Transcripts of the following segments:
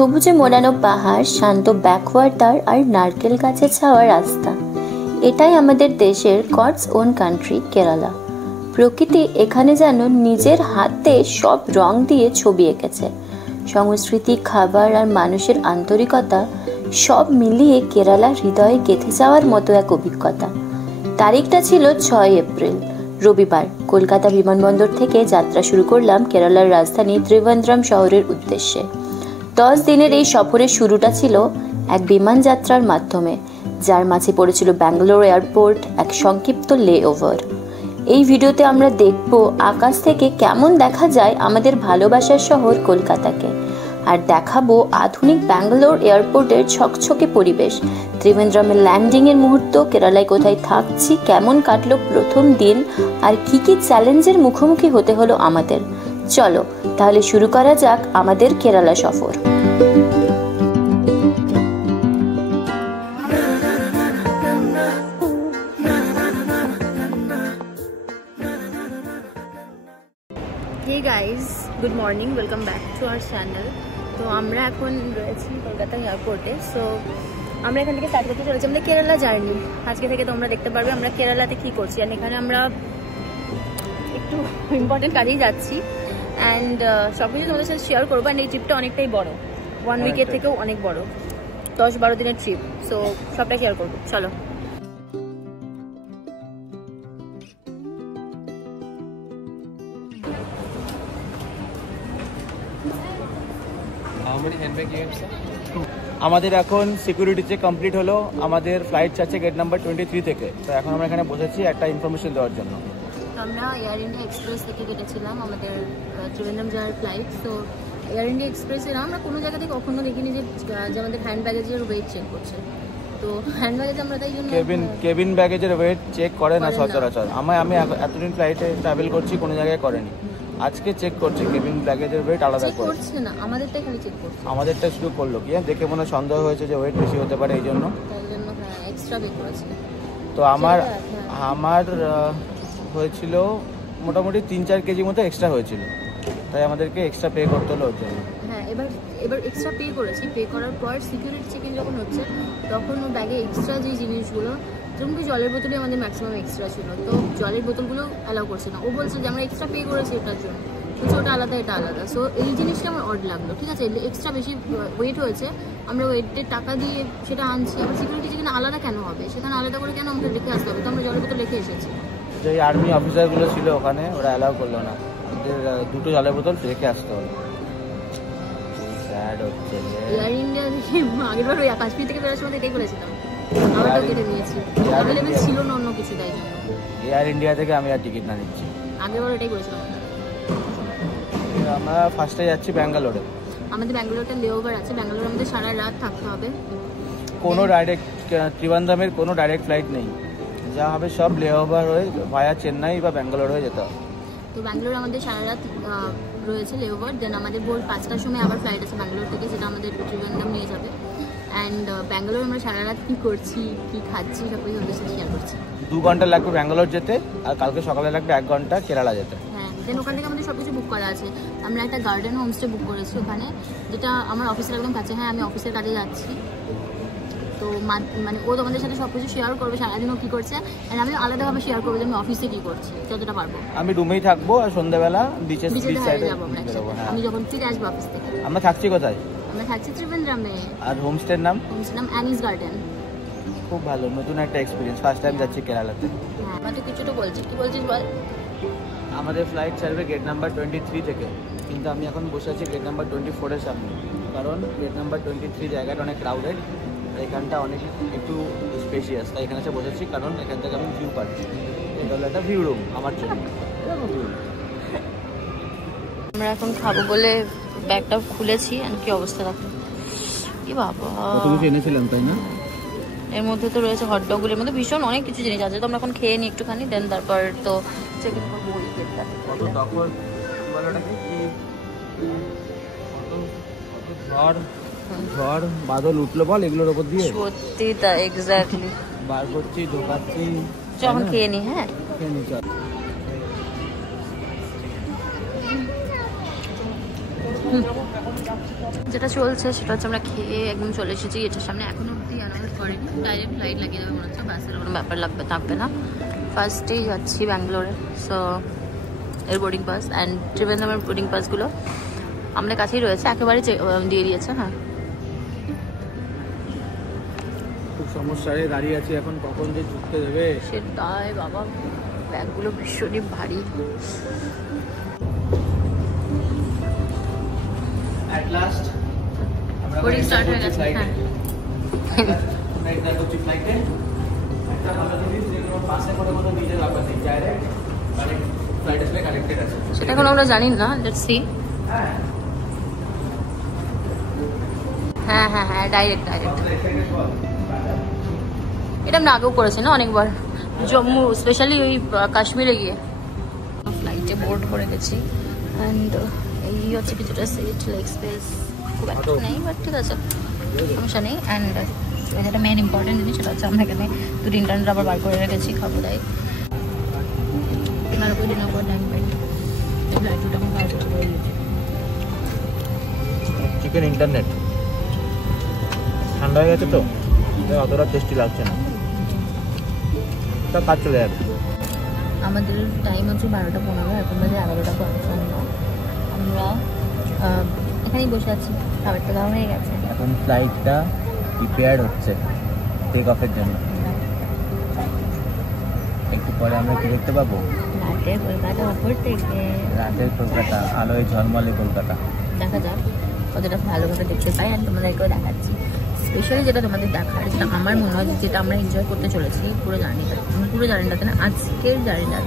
সবুজে মোড়ানো পাহাড়, শান্ত ব্যাকওয়াটার আর নারকেল গাছের ছাওয়া রাস্তা, এটাই আমাদের দেশের গডস ওন কান্ট্রি কেরালা। প্রকৃতি এখানে যেন নিজের হাতে সব রং দিয়ে ছবি এঁকেছে। সংস্কৃতি, খাবার আর মানুষের আন্তরিকতা সব মিলিয়ে কেরালা হৃদয়ে গেঁথে যাওয়ার মতো এক অভিজ্ঞতা। তারিখটা ছিল 6 এপ্রিল, রবিবার। কলকাতা বিমানবন্দর থেকে যাত্রা শুরু করলাম কেরালার রাজধানী ত্রিভেন্দ্রম শহরের উদ্দেশ্যে। 10 দিনের এই সফরের শুরুটা ছিল এক বিমান যাত্রার মাধ্যমে, যার মাঝে পড়েছিল ব্যাঙ্গালোর এয়ারপোর্ট, এক সংক্ষিপ্ত লে ওভার। এই ভিডিওতে আমরা দেখব আকাশ থেকে কেমন দেখা যায় আমাদের ভালোবাসার শহর কলকাতাকে, আর দেখাবো আধুনিক ব্যাঙ্গালোর এয়ারপোর্টের ছকছকে পরিবেশ, ত্রিভেন্দ্রমের ল্যান্ডিংয়ের মুহূর্ত, কেরালায় কোথায় থাকছি, কেমন কাটলো প্রথম দিন, আর কি কি চ্যালেঞ্জের মুখোমুখি হতে হলো আমাদের। চলো তাহলে শুরু করা যাক আমাদের কেরালা সফর। Hey guys, good morning, welcome back to our channel. তো আমরা এখন রয়েছি কলকাতা এয়ারপোর্টে। সো আমরা এখান থেকে স্টার্ট করতে চলেছি আমাদের কেরালা জার্নি। আজকে থেকে তোমরা দেখতে পারবে আমরা কেরালাতে কি করছি, আর এখানে আমরা একটু ইম্পর্টেন্ট কাজেই যাচ্ছি অ্যান্ড সব কিছু তোমাদের সাথে শেয়ার করবো। অ্যান্ড এই ট্রিপটা অনেকটাই বড়, 1 উইকের থেকেও অনেক বড়, 10-12 দিনের ট্রিপ। সো সবটা শেয়ার করবো, চলো। আমাদের এখন সিকিউরিটি চেক কমপ্লিট হলো। আমাদের ফ্লাইট আছে গেট নাম্বার 23 থেকে। তো এখন আমরা এখানে বসেছি একটা ইনফরমেশন দেওয়ার জন্য। আমরা এয়ার ইন্ডিয়া এক্সপ্রেস থেকে কেটেছিলাম আমাদের ত্রিভেন্দ্রম যাওয়ার ফ্লাইট। তো এয়ার ইন্ডিয়া এক্সপ্রেসে আমরা কোনো জায়গা থেকে কখনো দেখিনি যে আমাদের হ্যান্ড ব্যাগেজের ওয়েট চেক করছে। তো হ্যান্ড ব্যাগেজ আমরা তাই জন্য কেবিন ব্যাগেজের ওয়েট চেক করে না সচরাচর। আমি এতদিন ফ্লাইটে ট্রাভেল করছি, কোনো জায়গায় করেনি। আজকে চেক করছে কেবিন ব্যাগেজের ওয়েট আলাদা করছে না, আমাদেরটাই খালি চেক করছে। আমাদেরটা শুধু করলো কি দেখে মনে সন্দেহ হয়েছে যে ওয়েট বেশি হতে পারে, এই জন্য এক্সট্রা পে করেছে। তো আমার হয়েছিল মোটামুটি 3-4 কেজি মতো এক্সট্রা হয়েছিল, তাই আমাদেরকে এক্সট্রা পে করতে হলো ওর জন্য। হ্যাঁ, এবার এক্সট্রা পে করেছি। পে করার পর সিকিউরিটি চেকিং যখন হচ্ছে তখন ও ব্যাগে এক্সট্রা যে জিনিসগুলো, যেমন কি জলের বোতলই আমাদের ম্যাক্সিমাম এক্সট্রা ছিল, তো জলের বোতলগুলো অ্যালাউ করছে না। ও বলছে যে আমরা এক্সট্রা পে করেছি এটার জন্য, বলছে ওটা আলাদা এটা আলাদা। সো এই জিনিসটা আমার অড লাগলো। ঠিক আছে, এক্সট্রা বেশি ওয়েট হয়েছে, আমরা ওয়েটের টাকা দিয়ে সেটা আনছি, আবার সিকিউরিটি যেখানে আলাদা কেন হবে, সেখানে আলাদা করে কেন আমাদের রেখে আসতে হবে? তো আমরা জলের বোতল রেখে এসেছি। যে আর্মি অফিসারগুলো ছিল ওখানে, ওরা অ্যালাউ করলো না, আমাদের 2টো জলের বোতল রেখে আসতে হলো। এয়ার ইন্ডিয়া থেকে আগেরবার ওই কাশ্মীর থেকে বেরোর সময় এটাই করেছিলাম, আমারটাও কেটে নিয়েছি। অ্যাভেলেবেল ছিল না অন্য কিছু, তাই জন্য এয়ার ইন্ডিয়া থেকে আমি আর টিকিট না নিচ্ছি। আগেরবার এটাই করেছিলাম। আমরা ফার্স্টে যাচ্ছি ব্যাঙ্গালোরে। আমাদের ব্যাঙ্গালোরটা লে ওভার আছে, ব্যাঙ্গালোরে আমাদের সারা রাত থাকতে হবে। কোনো ডাইরেক্ট ত্রিভেন্দ্রমের কোনো ডাইরেক্ট ফ্লাইট নেই, যা হবে সব লে ওভার হয়ে ভায়া চেন্নাই বা ব্যাঙ্গালোর হয়ে যেতে হবে। তো ব্যাঙ্গালোর আমাদের সারা রাত রয়েছে লে ওভার। দেন আমাদের ভোর 5টার সময় আবার ফ্লাইট আছে ব্যাঙ্গালোর থেকে, যেটা আমাদের ত্রিভেন্দ্রম নিয়ে যাবে। অ্যান্ড ব্যাঙ্গালোর আমরা সারা রাত কী করছি, কী খাচ্ছি, সব কিছু ওদের সাথে শেয়ার করছি। 2 ঘন্টা লাগবে ব্যাঙ্গালোর যেতে, আর কালকে সকালে লাগবে 1 ঘন্টা কেরালা যেতে। হ্যাঁ, দেন ওখান থেকে আমাদের সব কিছু বুক করা আছে। আমরা একটা গার্ডেন হোমস্টে বুক করেছি ওখানে, যেটা আমার অফিসের একদম কাছে। হ্যাঁ, আমি অফিসের কাজে যাচ্ছি, তো মানে ও তোমাদের সাথে সব কিছু শেয়ার করবে, সারাদিন ও কী করছে, আর আমি আলাদাভাবে শেয়ার করবো যে আমি অফিসে কী করছি যতটা পারবো। আমি রুমেই থাকবো, আর সন্ধ্যাবেলা বিচ সাইডে যাবো আমরা। আমি যখন ফিরে আসবো অফিস থেকে। আমরা থাকছি কোথায়? আমরা থাকছি ত্রিভেন্দ্রমে। আর হোমস্টের নাম? হোমস্টের নাম অ্যানিস গার্ডেন। খুব ভালো, নতুন একটা এক্সপিরিয়েন্স, ফার্স্ট টাইম যাচ্ছি কেরালাতে। হ্যাঁ, আমার তো কিছু তো বলছি, কি বলছিস বল। আমাদের ফ্লাইট ছাড়বে গেট নাম্বার 23 থেকে, কিন্তু আমি এখন বসে আছি গেট নাম্বার 24 এর সামনে, কারণ গেট নাম্বার 23 জায়গাটা অনেক ক্রাউডেড, আর এখানটা অনেক একটু স্পেশিয়াস, তাই এখানে এসে বসেছি, কারণ এখান থেকে আমি ভিউ পাচ্ছি। এটা হলো একটা ভিউ রুম আমার জন্য। আমরা এখন খাবো বলে ব্যাগটা খুলেছি, আর কি অবস্থা দেখো। কি বাবা, তুমি এনেছিলাম তাই না? এর মধ্যে তো রয়েছে হটডগুলোর মধ্যে ভীষণ অনেক কিছু জিনিস আছে। তো আমরা এখন খেয়ে নিই একটুখানি, দেন তারপর তো চেক ইন করবো ওই গেটটা। তখন বলোটা কি ঝড় বাদল উঠলো বল এগুলোর উপর দিয়ে। সত্যি তা, এক্স্যাক্টলি। বার করছি, ঢোকাচ্ছি, যখন খেয়ে নি। হ্যাঁ, খেয়ে নি। চল যেটা চলছে সেটা হচ্ছে আমরা খেয়ে একদম চলে এসেছি এটার সামনে। এখনো অব্দি অ্যানাউন্স করেনি, ডাইরেক্ট ফ্লাইট লাগিয়ে দেবে মনে হচ্ছে, বাসের কোনো ব্যাপার থাকবে না। ফার্স্টেই যাচ্ছি ব্যাঙ্গালোরে, সো এর বোর্ডিং পাস অ্যান্ড ট্রিভেন্দ্রমের বোর্ডিং পাসগুলো আমাদের কাছেই রয়েছে, একেবারে দিয়ে দিয়েছে। হ্যাঁ, খুব সমস্যা রে, দাঁড়িয়ে আছি এখন, কখন যে ঢুকতে দেবে সেটাই বাবা, ব্যাগগুলো ভীষণই ভারী। At last বোর্ডিং স্টার্ট হয়ে গেছে। হ্যাঁ, আমরা এটা করছি ফ্লাইটে। একটা ভালো জিনিস, যেগুলো বাসে করে কোনো নিজের ব্যাপার নেই, ডাইরেক্ট ফ্লাইটের সাথে কানেক্টেড আছে। সেটা এখন আমরা জানি না, লেটস সি। হ্যাঁ হ্যাঁ হ্যাঁ, ডাইরেক্ট। এটা আমরা আগেও করেছি না অনেকবার, জম্মু স্পেশালি ওই কাশ্মীরে গিয়ে। ফ্লাইটে বোর্ড করে গেছি অ্যান্ড এই হচ্ছে কিছুটা সিট, লেগ স্পেস খুব একটা নেই, বাট ঠিক আছে, সমস্যা নেই। অ্যান্ড যেটা মেন ইম্পর্টেন্ট জিনিস সেটা হচ্ছে আমরা এখানে 2 ইন্টারনেট আবার বার করে রেখেছি, খাবো দেয় আমার উপর দিন ওপর ট্যাঙ্ক পাই। ফ্লাইটটা আমার বার করে দিয়েছি। চিকেন ইন্টারনেট ঠান্ডা হয়ে গেছে তো, অতটা টেস্টি লাগছে না, তা কাজ চলে যাবে। আমাদের টাইম হচ্ছে 12:15, এখন বাজে 11:55। আমরা এখানেই বসে আছি, খাবারটা দেওয়া হয়ে গেছে। এখন ফ্লাইটটা প্রিপেয়ার হচ্ছে টেক অফের জন্য। একটু পরে আমরা কি দেখতে পাবো? রাতের কলকাতা অপর থেকে, রাতের কলকাতা, আলোয় ঝলমলে কলকাতা। দেখা যাক কতটা ভালোভাবে দেখতে পাই, আর তোমাদেরকেও দেখাচ্ছি। স্পেশালি যেটা তোমাদের দেখার, যেটা আমার মনে হয় যেটা আমরা এনজয় করতে চলেছি পুরো জার্নিটাতে না, আজকের জার্নিটা,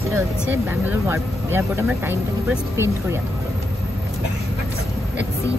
সেটা হচ্ছে ব্যাঙ্গালোর এয়ারপোর্টে আমরা টাইমটা কি করে স্পেন্ড করি। Let's see.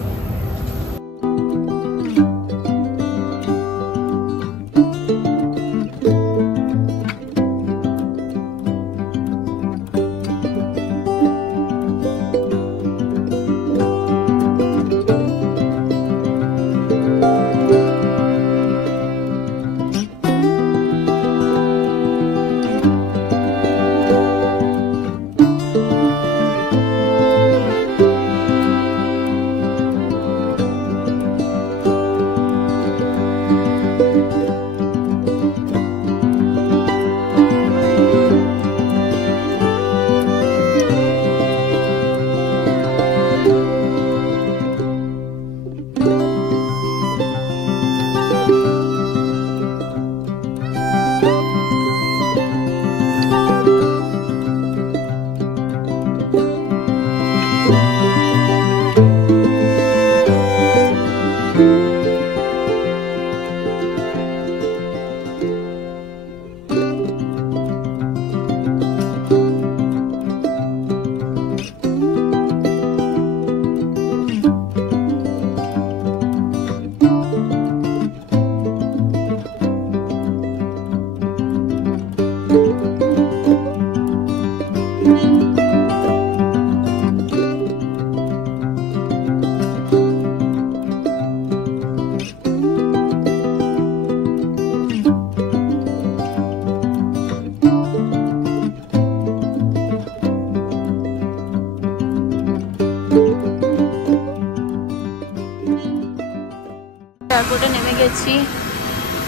এয়ারপোর্টে নেমে গেছি,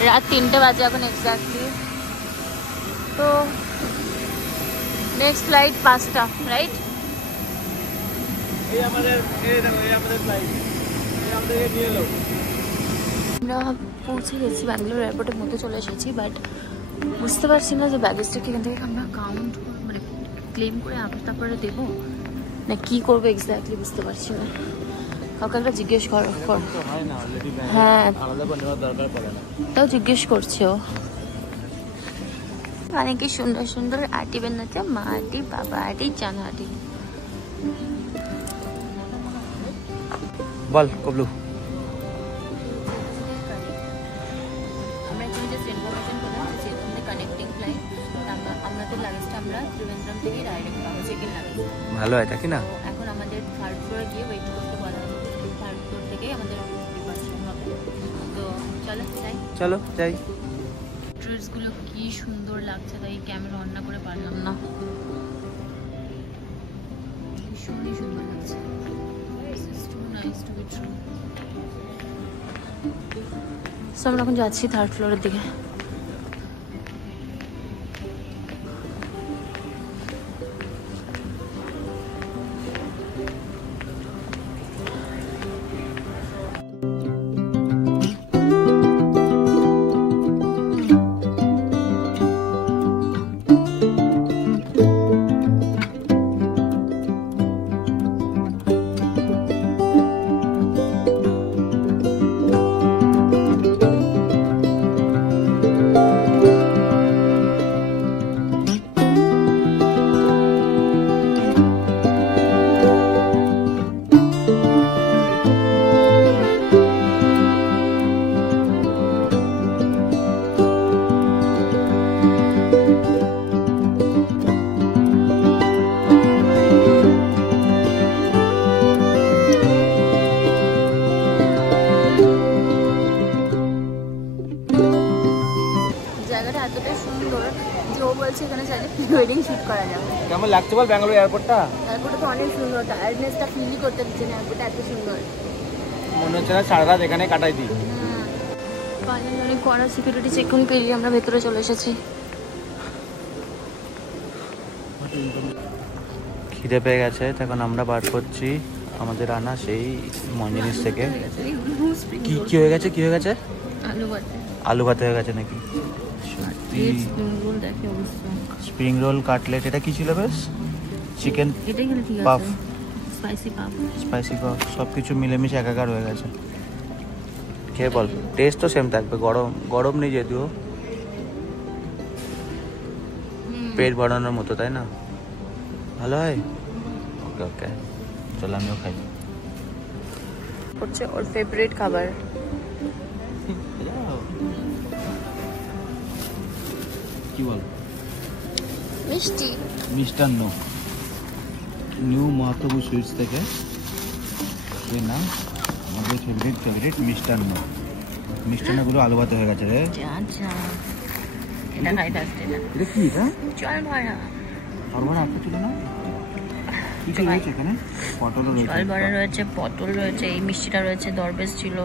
রাত 3টে বাজে এখন এক্স্যাক্টলি। তো নেক্সট ফ্লাইট 5টা, রাইট? আমরা পৌঁছে গেছি ব্যাঙ্গালোর এয়ারপোর্টের মধ্যে চলে এসেছি, বাট বুঝতে পারছি না যে ব্যাগেজটাকে এখান থেকে আমরা কাউন্ট মানে ক্লেম করে তারপরে দেবো না কি করবো এক্স্যাক্টলি বুঝতে পারছি না। কাউকে একটা জিজ্ঞেস কর। হ্যাঁ, তাও জিজ্ঞেস করছে ও। মানে কি সুন্দর সুন্দর আটি বানাচ্ছে, মা আটি, বাবা আটি, জানা আটি। বল কবলু। আমরা এখানে জাস্ট ইনফরমেশন পেলাম যে সেখানে কানেক্টিং ফ্লাইট, আমরা তো লাগেজটা আমরা ত্রিভেন্দ্রম থেকে ডাইরেক্ট পাবো, সেকেন্ড লাগেজ। ভালো এটা কি না? এখন আমাদের থার্ড ফ্লোরে গিয়ে ওয়েট করতে বলা হবে, থার্ড ফ্লোর থেকেই আমাদের ডিপার্চার হবে। তো চলো যাই। ড্রেসগুলো কি সুন্দর লাগছে, তাই ক্যামেরা অন না করে পারলাম না। ভীষণই সুন্দর লাগছে। This is too nice to be true. So আমরা এখন যাচ্ছি 3rd ফ্লোরের দিকে। জায়গাটা এতটাই সুন্দর যে ও বলছে এখানে চাইলে প্রি ওয়েডিং শুট করা যাবে। কেমন লাগছে বল ব্যাঙ্গালোর এয়ারপোর্টটা? এয়ারপোর্টটা তো অনেক সুন্দর, টায়ার্ডনেসটা ফিলই করতে দিচ্ছে না, এয়ারপোর্টটা এত সুন্দর। মনে হচ্ছে না সারা রাত এখানে কাটাই দিই। ফাইনালি অনেক কড়া সিকিউরিটি চেক-ইন পেরিয়ে আমরা ভেতরে চলে এসেছি। খিদে পেয়ে গেছে, তখন আমরা বার করছি আমাদের আনা সেই মঞ্জিনিস থেকে। কি কি হয়ে গেছে, কি হয়ে গেছে? আলু ভাতে। আলু ভাতে হয়ে গেছে নাকি? স্প্রিং রোল, কাটলেট, এটা কি ছিল বেশ? চিকেন পাফ, স্পাইসি পাফ, সব কিছু মিলেমিশে একাকার হয়ে গেছে। খেয়ে বল, টেস্ট তো সেম থাকবে। গরম গরম নেই যদিও, পেট ভরানোর মতো, তাই না? ভালো হয়। ওকে ওকে, চল আমিও খাই। হচ্ছে ওর ফেভারিট খাবার। কি বল? মিষ্টি মিষ্টান্ন, নিউ মহাপ্রভু সুইটস থেকে না আমাদের ফেভারিট মিষ্টান্ন। মিষ্টান্নগুলো আলু ভাতে হয়ে গেছে রে। এটা খাই থাকতে না। এটা কি? এটা জল ভরা। জল ভরা আপনি ছিল না? কি কি রয়েছে এখানে? পটল রয়েছে, জল ভরা রয়েছে, পটল রয়েছে, এই মিষ্টিটা রয়েছে, দরবেশ ছিল,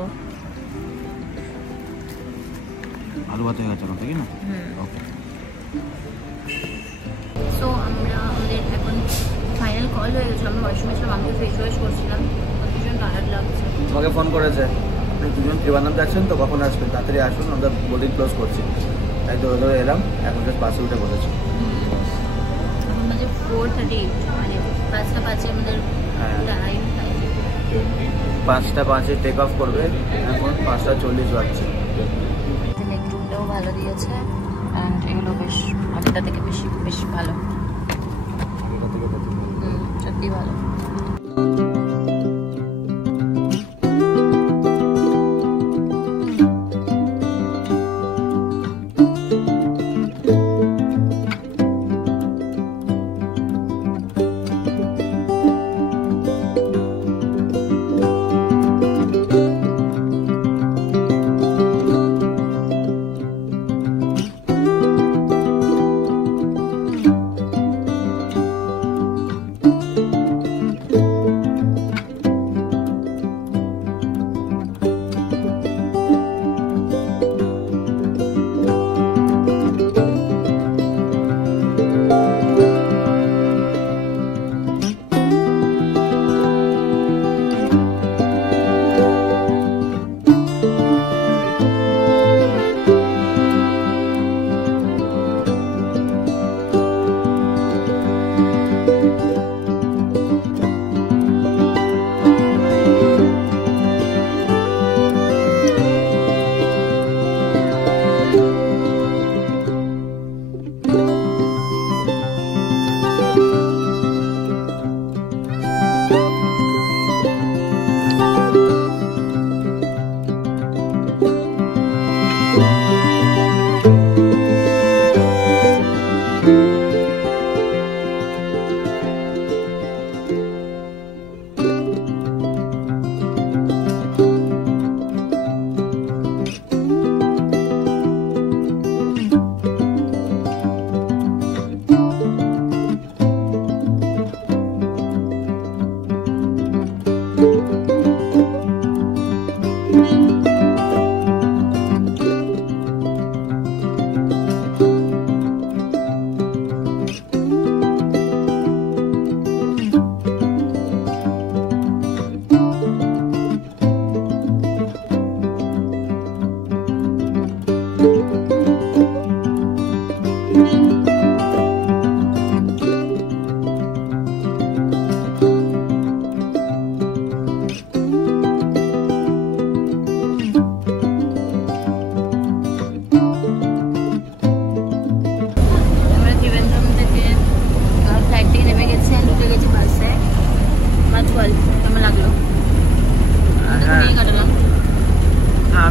আলু ভাতে হয়ে গেছে তাই না? ওকে। সো আমাদের এখন ফাইনাল কল হয়ে গেছিলো। আমরা ওয়াশরুমে ছিলাম, আমি ফেস ওয়াশ করছিলাম, ভীষণ টায়ার্ড লাগছে। তোমাকে ফোন করেছে, আপনি দুজন ত্রিবান্ধাম যাচ্ছেন তো, কখন আসবেন? তাড়াতাড়ি আসুন, আমরা বোর্ডিং ক্লোজ করছি। তাই দৌড়ে দৌড়ে এলাম, এখন জাস্ট বাসে উঠে বলেছি। এখন বাজে 4:38, মানে 5:05 আমাদের টাইম। 5:05 টেক অফ করবে, এখন 5:40 বাজছে। লেগরুমটাও ভালো দিয়েছে, অ্যান্ড এগুলো বেশ আগেটা থেকে বেশ ভালো। সত্যি ভালো।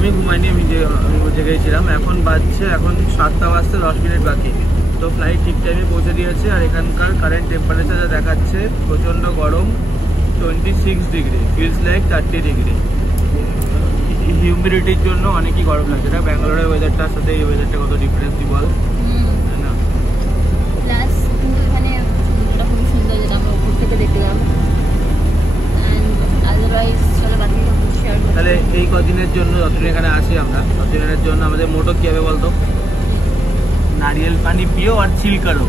আমি ঘুমাইনি, আমি জেগেছিলাম। এখন বাজছে, এখন 7টা বাজতে 10 মিনিট বাকি। তো ফ্লাইট ঠিক টাইমে পৌঁছে দিয়েছে। আর এখানকার কারেন্ট টেম্পারেচার যা দেখাচ্ছে প্রচণ্ড গরম, 26 ডিগ্রি, ফিলস লাইক 30 ডিগ্রি। হিউমিডিটির জন্য অনেকই গরম লাগছে। এটা ব্যাঙ্গালোরের ওয়েদারটার সাথে এই ওয়েদারটা কত ডিফারেন্স বল, তাই না? প্লাস এখানে সমুদ্রটা খুব সুন্দর, যেটা আমরা উপর থেকে দেখলাম। আদারওয়াইজ চলো বাকি শেয়ার করি। তাহলে এই কদিনের জন্য যতদিন এখানে আছি আমরা, ততদিনের জন্য আমাদের মোটো কী হবে বলতো? নারিয়েল পানি পিও আর চিল করো।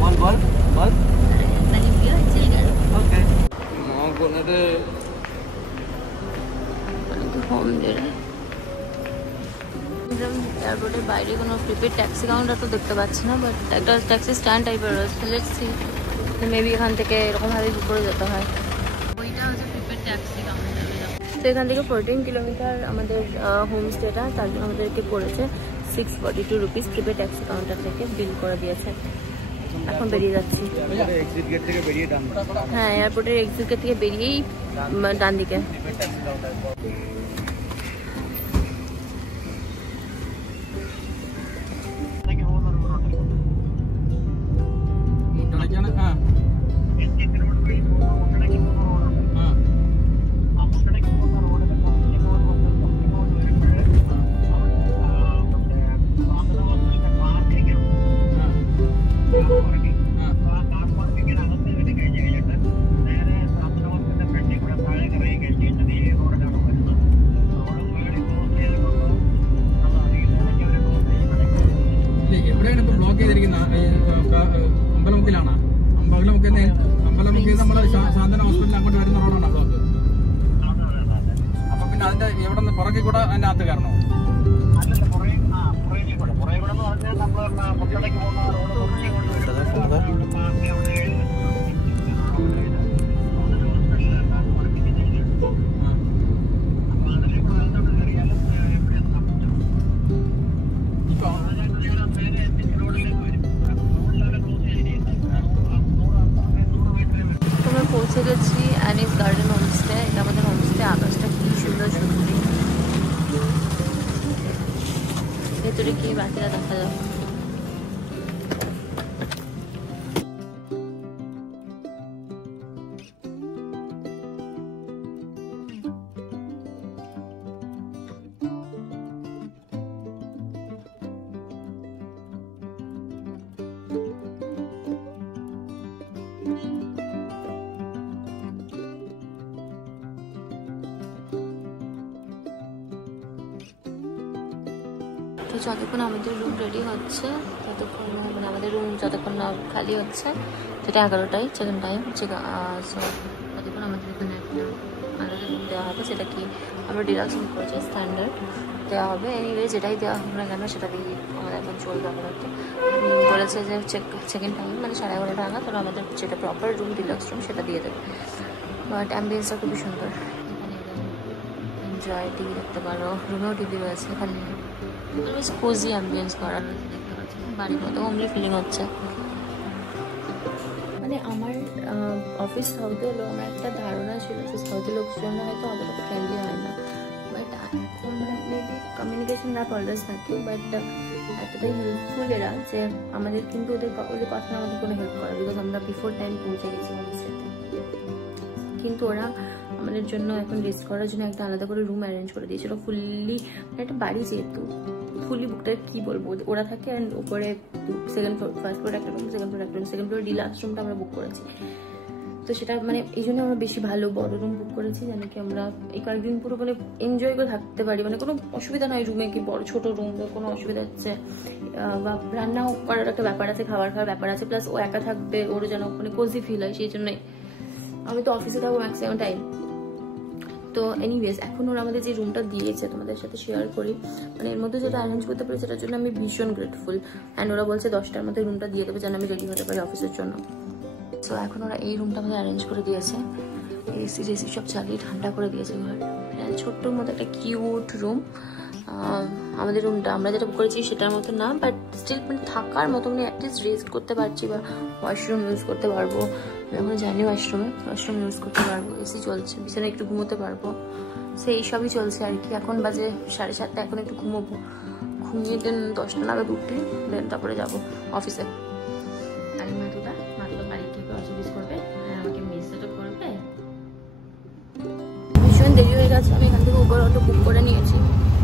বল বল বল, পানি পিও আর চিল করো। ওকে। হোম ডে এয়ারপোর্টের বাইরে কোনো প্রিপেড ট্যাক্সি কাউন্টার তো দেখতে পাচ্ছি না, বাট একটা ট্যাক্সি স্ট্যান্ড টাইপের রয়েছে। লেটস সি, মেবি এখান থেকে এরকমভাবে বুক করে যেতে হয়। ওইটা হচ্ছে প্রিপেড ট্যাক্সি কাউন্টার। তো এখান থেকে 14 কিলোমিটার আমাদের হোমস্টেটা, তার জন্য আমাদেরকে পড়েছে 642 রুপিস প্রিপেড ট্যাক্সি কাউন্টার থেকে বিল করে দিয়েছে। এখন বেরিয়ে যাচ্ছি। এক্সিট গেট থেকে বেরিয়ে ডান। হ্যাঁ, এয়ারপোর্টের এক্সিট গেট থেকে বেরিয়েই ডান দিকে। അമ്പലമുക്കിലാണ്. അമ്പലമുക്കിൽ നമ്മൾ ശാന്തന ഹോസ്പിറ്റലിൽ അങ്ങോട്ട് വരുന്ന റോഡാണ് ബ്ലോക്ക്. അപ്പൊ പിന്നെ അതിന്റെ എവിടെ നിന്ന് പുറകെ കൂടെ അതിന്റെ അകത്ത് കയറണോ? পৌঁছে গেছি অ্যানিস গার্ডেন হোমস্টে। এটা আমাদের হোমস্টে। আকাশটা খুব সুন্দর সুন্দর, ভেতরে গিয়ে বাকিরা দেখা যাবে। তো যতক্ষণ আমাদের রুম রেডি হচ্ছে, ততক্ষণ মানে আমাদের রুম যতক্ষণ না খালি হচ্ছে, সেটা 11টায় সেকেন্ড টাইম। সো ততক্ষণ আমাদের এখানে একটা আলাদা রুম দেওয়া হবে, সেটা কি আমরা ডিলাক্স রুম করেছি, স্ট্যান্ডার্ড দেওয়া হবে। এনিওয়ে যেটাই দেওয়া হবে না কেন সেটা দিয়ে আমাদের এখন চলবে। আপাতত বলেছে যে সেকেন্ড টাইম মানে 11:30 টাকা, তো আমাদের যেটা প্রপার রুম ডিলাক্স রুম সেটা দিয়ে দেবে। বাট অ্যাম্বিয়েন্সটা খুবই সুন্দর। এখানে এনজয়, টিভি দেখতে পারো, রুমেও টিভি রয়েছে। এখানে বেশ কোজি অ্যাম্বিয়েন্স করা রয়েছে, দেখতে পাচ্ছি বাড়ির মতো হোমলি ফিলিং হচ্ছে। মানে আমার অফিস সাউথে হলো, আমার একটা ধারণা ছিল যে সাউথের লোকজন হয়তো অতটা ফ্রেন্ডলি হয় না, বাট এখন মেবি কমিউনিকেশন র্যাপ অলওয়েজ থাকে, বাট এতটাই হেল্পফুল এরা যে আমাদের কিন্তু ওদের কথা আমাদের কোনো হেল্প করে, বিকজ আমরা বিফোর টাইম পৌঁছে গেছি হোমস্টেতে। কিন্তু ওরা আমাদের জন্য এখন রেস্ট করার জন্য একটা আলাদা করে রুম অ্যারেঞ্জ করে দিয়েছিল ফুললি, একটা বাড়ি যেহেতু ফুলি বুকটা কি বলবো, ওরা থাকে। অ্যান্ড উপরে সেকেন্ড ফ্লোর, ফার্স্ট ফ্লোর একটা রুম, সেকেন্ড ফ্লোর একটা রুম, সেকেন্ড ফ্লোর ডিলাক্স রুমটা আমরা বুক করেছি। তো সেটা মানে এই জন্য আমরা বেশি ভালো বড় রুম বুক করেছি, যেন কি আমরা এই কয়েকদিন পুরো মানে এনজয় করে থাকতে পারি, মানে কোনো অসুবিধা নয় রুমে, কি বড় ছোট রুম কোনো অসুবিধা হচ্ছে, বা রান্নাও করার একটা ব্যাপার আছে, খাবার খাওয়ার ব্যাপার আছে, প্লাস ও একা থাকবে, ওর যেন মানে কোজি ফিল হয়, সেই জন্যই। আমি তো অফিসে থাকবো ম্যাক্সিমাম টাইম। তো এনিওয়েজ এখন ওরা আমাদের যে রুমটা দিয়েছে তোমাদের সাথে শেয়ার করি, মানে এর মধ্যে যেটা অ্যারেঞ্জ করতে পারি সেটার জন্য আমি ভীষণ গ্রেটফুল। অ্যান্ড ওরা বলছে 10টার মধ্যে রুমটা দিয়ে দেবে যেন আমি রেডি হতে পারি অফিসের জন্য। সো এখন ওরা এই রুমটা আমাদের অ্যারেঞ্জ করে দিয়েছে, এসি টেসি সব চালিয়ে ঠান্ডা করে দিয়েছে ঘর। ছোট্টর মতো একটা কিউট রুম। আমাদের রুমটা আমরা যেটা করেছি সেটার মতো না, বাট স্টিল মানে থাকার মতো, মানে অ্যাটলিস্ট রেস্ট করতে পারছি বা ওয়াশরুম ইউজ করতে পারবো। আমি এখন জানি ওয়াশরুম ইউজ করতে পারবো, এসি চলছে, বিছানায় একটু ঘুমোতে পারবো, সেই সবই চলছে আর কি। এখন বাজে 7:30, এখন একটু ঘুমোবো, ঘুমিয়ে দেন 10টা নাগাদ উঠে দেন তারপরে যাবো অফিসে। আর মাতুদা বাড়ি থেকে অফিস করবে আর আমাকে মেসেজও করবে। ভীষণ দেরি হয়ে গেছে, আমি এখান থেকে উবার অটো বুক করে নিয়েছি।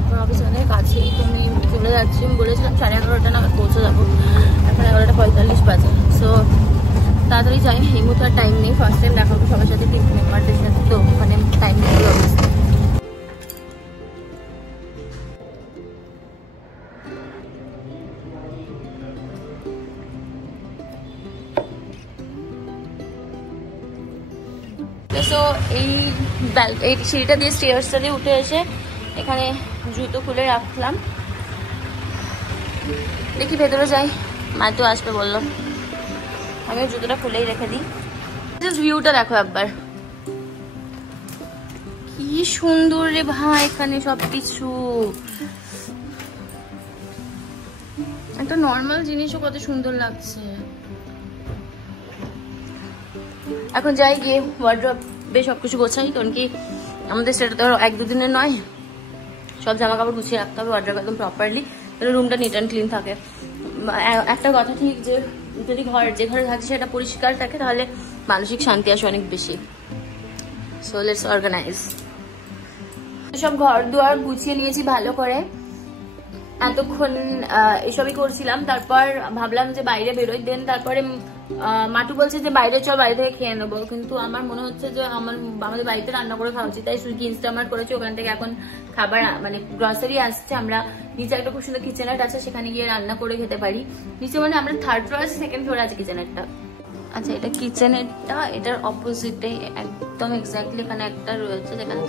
আমার অফিস ওখানে কাছেই, তো আমি চলে যাচ্ছি। আমি বলেছিলাম 11:30 নাগাদ পৌঁছে যাবো, এখন 11:45 বাজে। সো তাড়াতাড়ি যাই, এই মুহূর্তে আর টাইম নেই। ফার্স্ট টাইম দেখা হবো সবার সাথে, টিম মেম্বারদের সাথে, তো ওখানে টাইম নেই। তো এই সিঁড়িটা দিয়ে স্টেয়ার্সটা দিয়ে উঠে এসে এখানে জুতো খুলে রাখলাম। দেখি ভেতরে যাই, মা তো আসবে বললো, আমি জুতোটা খুলেই রেখে দিই। ভিউটা দেখো একবার, কি সুন্দর রে ভাই, এখানে সবকিছু। একটা নর্মাল জিনিসও কত সুন্দর লাগছে। এখন যাই, গিয়ে ওয়ার্ড্রবে সবকিছু গোছাই, কারণ কি আমাদের সেটা তো 1-2 দিনের নয়। সব জামা কাপড় গুছিয়ে রাখতে হবে ওয়ার্ড্রব একদম প্রপারলি, তাহলে রুমটা নিট অ্যান্ড ক্লিন থাকে। একটা কথা ঠিক, যে যদি যে ঘরে থাকছে সেটা পরিষ্কার থাকে, তাহলে মানসিক শান্তি আসে অনেক বেশি। So let's organise. সব ঘর দুয়ার গুছিয়ে নিয়েছি ভালো করে, এতক্ষণ এসবই করছিলাম। তারপর ভাবলাম যে বাইরে বেরোই, দেন তারপরে মাটু বলছে যে বাইরে চল, বাইরে থেকে খেয়ে নেবো। কিন্তু আমার মনে হচ্ছে যে আমাদের বাড়িতে রান্না করে খাওয়া উচিত, তাই সুইগি ইনস্টামার্ট করেছি। ওখান থেকে এখন খাবার মানে গ্রসারি আসছে। আমরা নিচে একটা খুব সুন্দর কিচেনেট আছে, সেখানে গিয়ে রান্না করে খেতে পারি। নিচে মানে আমরা 3rd ফ্লোর আছে, 2nd ফ্লোর আছে কিচেনেটটা। আচ্ছা, এটা কিচেনেটটা, এটার অপোজিটে একদম এক্স্যাক্টলি এখানে একটা রয়েছে, যেখানে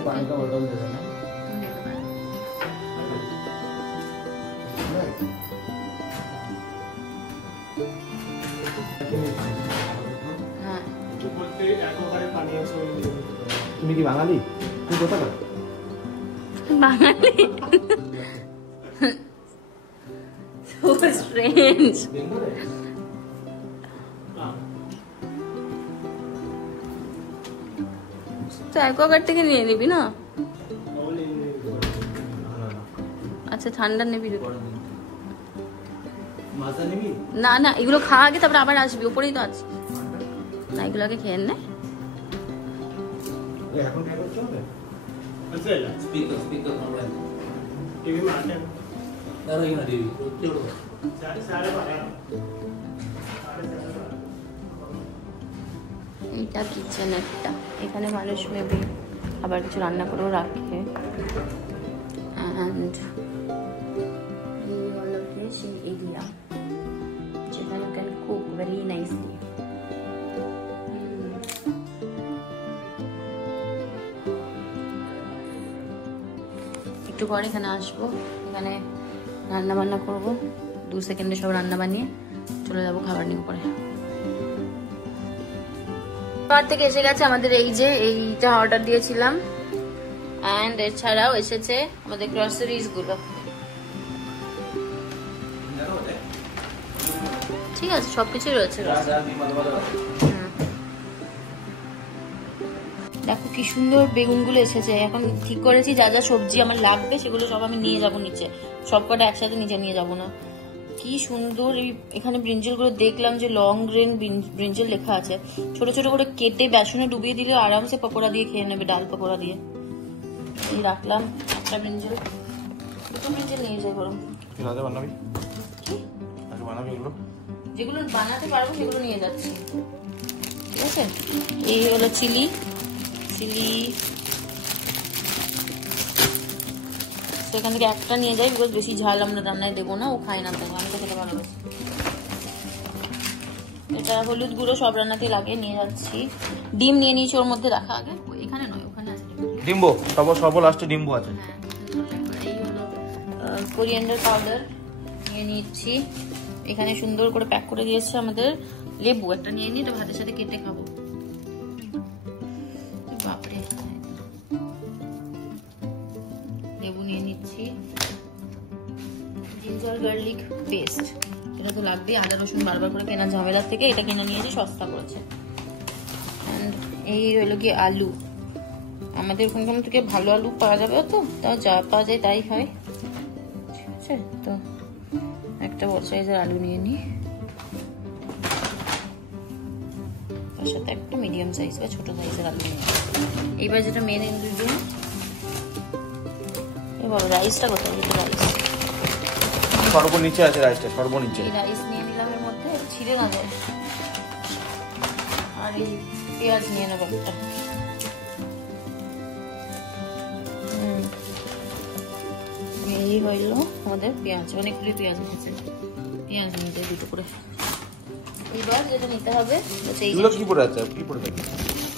তুমি কি বাঙালি? তুমি কোথাকার বাঙালি? So strange. তো অ্যাকোয়াগার্ড থেকে নিয়ে নিবি না? আচ্ছা, ঠান্ডা নিবি? না না, এগুলো খাওয়া আগে, তারপরে আবার আসবি, ওপরেই তো আছে না, এগুলো আগে খেয়ে নে। এইটা কিচেনেরটা, এখানে মানুষ মেবি আবার কিছু রান্না করেও রাখে। অ্যান্ড এই হলো সেই এরিয়া যেখানে you can cook very nicely. একটু পরে এখানে আসবো, এখানে রান্না বান্না করবো, 2 সেকেন্ডে সব রান্না বানিয়ে চলে যাবো খাবার নিয়ে উপরে। খাবার থেকে এসে গেছে আমাদের এইটা অর্ডার দিয়েছিলাম, অ্যান্ড এছাড়াও এসেছে আমাদের গ্রসারিজ গুলো। ঠিক আছে, সবকিছুই রয়েছে। দেখো কি সুন্দর বেগুনগুলো এসেছে। এখন ঠিক করেছি যা যা সবজি আমার লাগবে সেগুলো সব আমি নিয়ে যাব নিচে, সবকটা একসাথে নিচে নিয়ে যাব না। কি সুন্দর এখানে ব্রিঞ্জল গুলো দেখলাম যে লং গ্রেন ব্রিঞ্জল লেখা আছে, ছোট ছোট করে কেটে বেসনে ডুবিয়ে দিলে আরামসে পকোড়া দিয়ে খেয়ে নেবে, ডাল পকোড়া দিয়ে। এই রাখলাম একটা ব্রিঞ্জল, 2 ব্রিঞ্জল নিয়ে যাই বরং। যেগুলো বানাতে পারবো সেগুলো নিয়ে যাচ্ছি, ঠিক আছে। এই হলো চিলি এখান থেকে একটা নিয়ে যাই, বিকজ বেশি ঝাল আমরা রান্নায় দেবো না, ও খায় না, তো আমি তো খেতে ভালোবাসি। এটা হলুদ গুঁড়ো সব রান্নাতে লাগে, নিয়ে যাচ্ছি। ডিম নিয়ে নিয়েছি ওর মধ্যে, রাখা আগে এখানে নয় ওখানে আছে ডিম্বো, সব লাস্টে ডিম্বো আছে। হ্যাঁ, এই হলো কোরিয়ান্ডার পাউডার নিয়ে নিচ্ছি। এখানে সুন্দর করে প্যাক করে দিয়েছে আমাদের। লেবু একটা নিয়ে নিই, এটা ভাতের সাথে কেটে খাবো। বাপরে, লেবু নিয়ে নিচ্ছি। জিঞ্জার গার্লিক পেস্ট, এটা তো লাগবে। আদা রসুন বারবার করে কেনা ঝামেলার থেকে এটা কিনে নিয়েছি, সস্তা পড়েছে। এই হলো কি আলু, আমাদের ওখানকার থেকে ভালো আলু পাওয়া যাবে তো, তাও যা পাওয়া যায় তাই হয়। ঠিক আছে, তো একটা বড় সাইজের আলু নিয়ে নিই, তার সাথে একটা মিডিয়াম সাইজ বা ছোট সাইজের আলু নিয়ে। এইবার যেটা মেন ইনগ্রিডিয়েন্ট, এবার রাইসটা কোথায়? রাইস সর্বনিচে আছে, রাইসটা সর্বনিচে। এই রাইস নিয়ে নিলাম, এর মধ্যে ছিঁড়ে না যায়। আর এই পেঁয়াজ নিয়ে নেবো একটা। এই হইল আমাদের পেঁয়াজ, অনেকগুলি পেঁয়াজ আছে, পেঁয়াজ নিতে দুটো করে। এবার যেটা নিতে হবে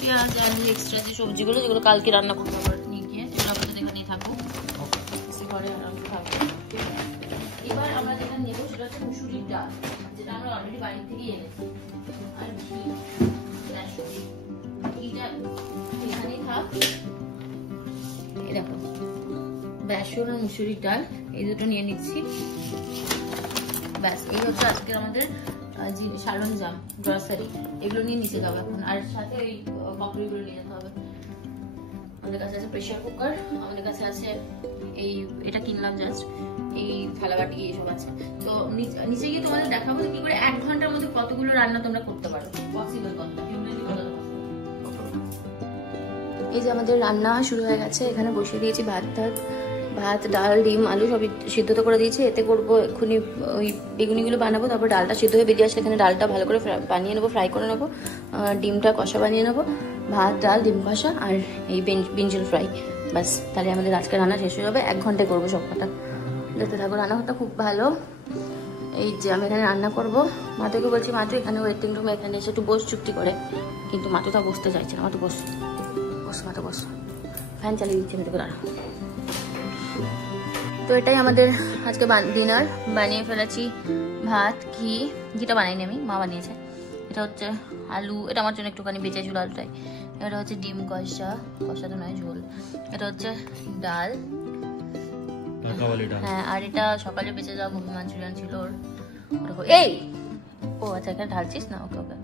পেঁয়াজ, আলু, এক্সট্রা যে সবজিগুলো যেগুলো কালকে রান্না করতে পারবো নিয়ে গিয়ে, সেগুলো আমাদের এখানেই থাকবো, ঘরে আরামে থাকবো। এবার আমরা যেটা নেবো সেটা হচ্ছে মুসুরির ডাল, যেটা আমরা অলরেডি বাড়ি থেকে এনেছি। আর ঘি, ঘিটা এখানেই থাক। এই দেখো বেসন আর মুসুরির ডাল, এই দুটো নিয়ে নিচ্ছি। ব্যাস, এই হচ্ছে আজকে আমাদের সরঞ্জাম, গ্রসারি, এগুলো নিয়ে নিচে যাবো এখন। আর সাথে ওই ককরিগুলো নিয়ে যেতে হবে। আমাদের কাছে আছে প্রেসার কুকার, আমাদের কাছে আছে এই, এটা কিনলাম জাস্ট, এই থালাবাটি এইসব আছে। তো নিচে গিয়ে তোমাদের দেখাবো কি করে 1 ঘন্টার মধ্যে কতগুলো রান্না তোমরা করতে পারো, পসিবল কতটা। এই যে আমাদের রান্না শুরু হয়ে গেছে, এখানে বসিয়ে দিয়েছি ভাত, ডাল, ডিম, আলু সবই সিদ্ধ তো করে দিয়েছি। এতে করবো এক্ষুনি ওই বেগুনিগুলো বানাবো, তারপর ডালটা সিদ্ধ হয়ে বেরিয়ে আসলে এখানে ডালটা ভালো করে বানিয়ে নেবো, ফ্রাই করে নেবো, ডিমটা কষা বানিয়ে নেবো, ভাত, ডাল, ডিম কষা আর এই ব্রিঞ্জল ফ্রাই। ব্যাস, তাহলে আমাদের আজকে রান্না শেষ হয়ে যাবে। 1 ঘন্টায় করবো সব কটা। দেখতে থাকো, রান্নাঘরটা খুব ভালো। এই যে আমি এখানে রান্না করবো, মাতুকে বলছি মাতু এখানে ওয়েটিং রুমে এখানে এসে একটু বস চুক্তি করে, কিন্তু মাতু তা বসতে চাইছে না। মাতু বস, মাতু বস, ফ্যান চালিয়ে দিচ্ছি আমি, তোকে দাঁড়া। তো এটাই আমাদের আজকে ডিনার। বানিয়ে ফেলেছি ভাত, ঘিটা বানাইনি আমি, মা বানিয়েছে। এটা হচ্ছে আলু, এটা আমার জন্য একটুখানি বেঁচেছিল আলুটাই। এটা হচ্ছে ডিম কষা তো নয়, ঝোল। এটা হচ্ছে ডাল, হ্যাঁ, আর এটা সকালে বেঁচে যাওয়া গোবি মাঞ্চুরিয়ান ছিল ওর। এই ও আচ্ছা, এখানে ঢালছিস না? ওকে।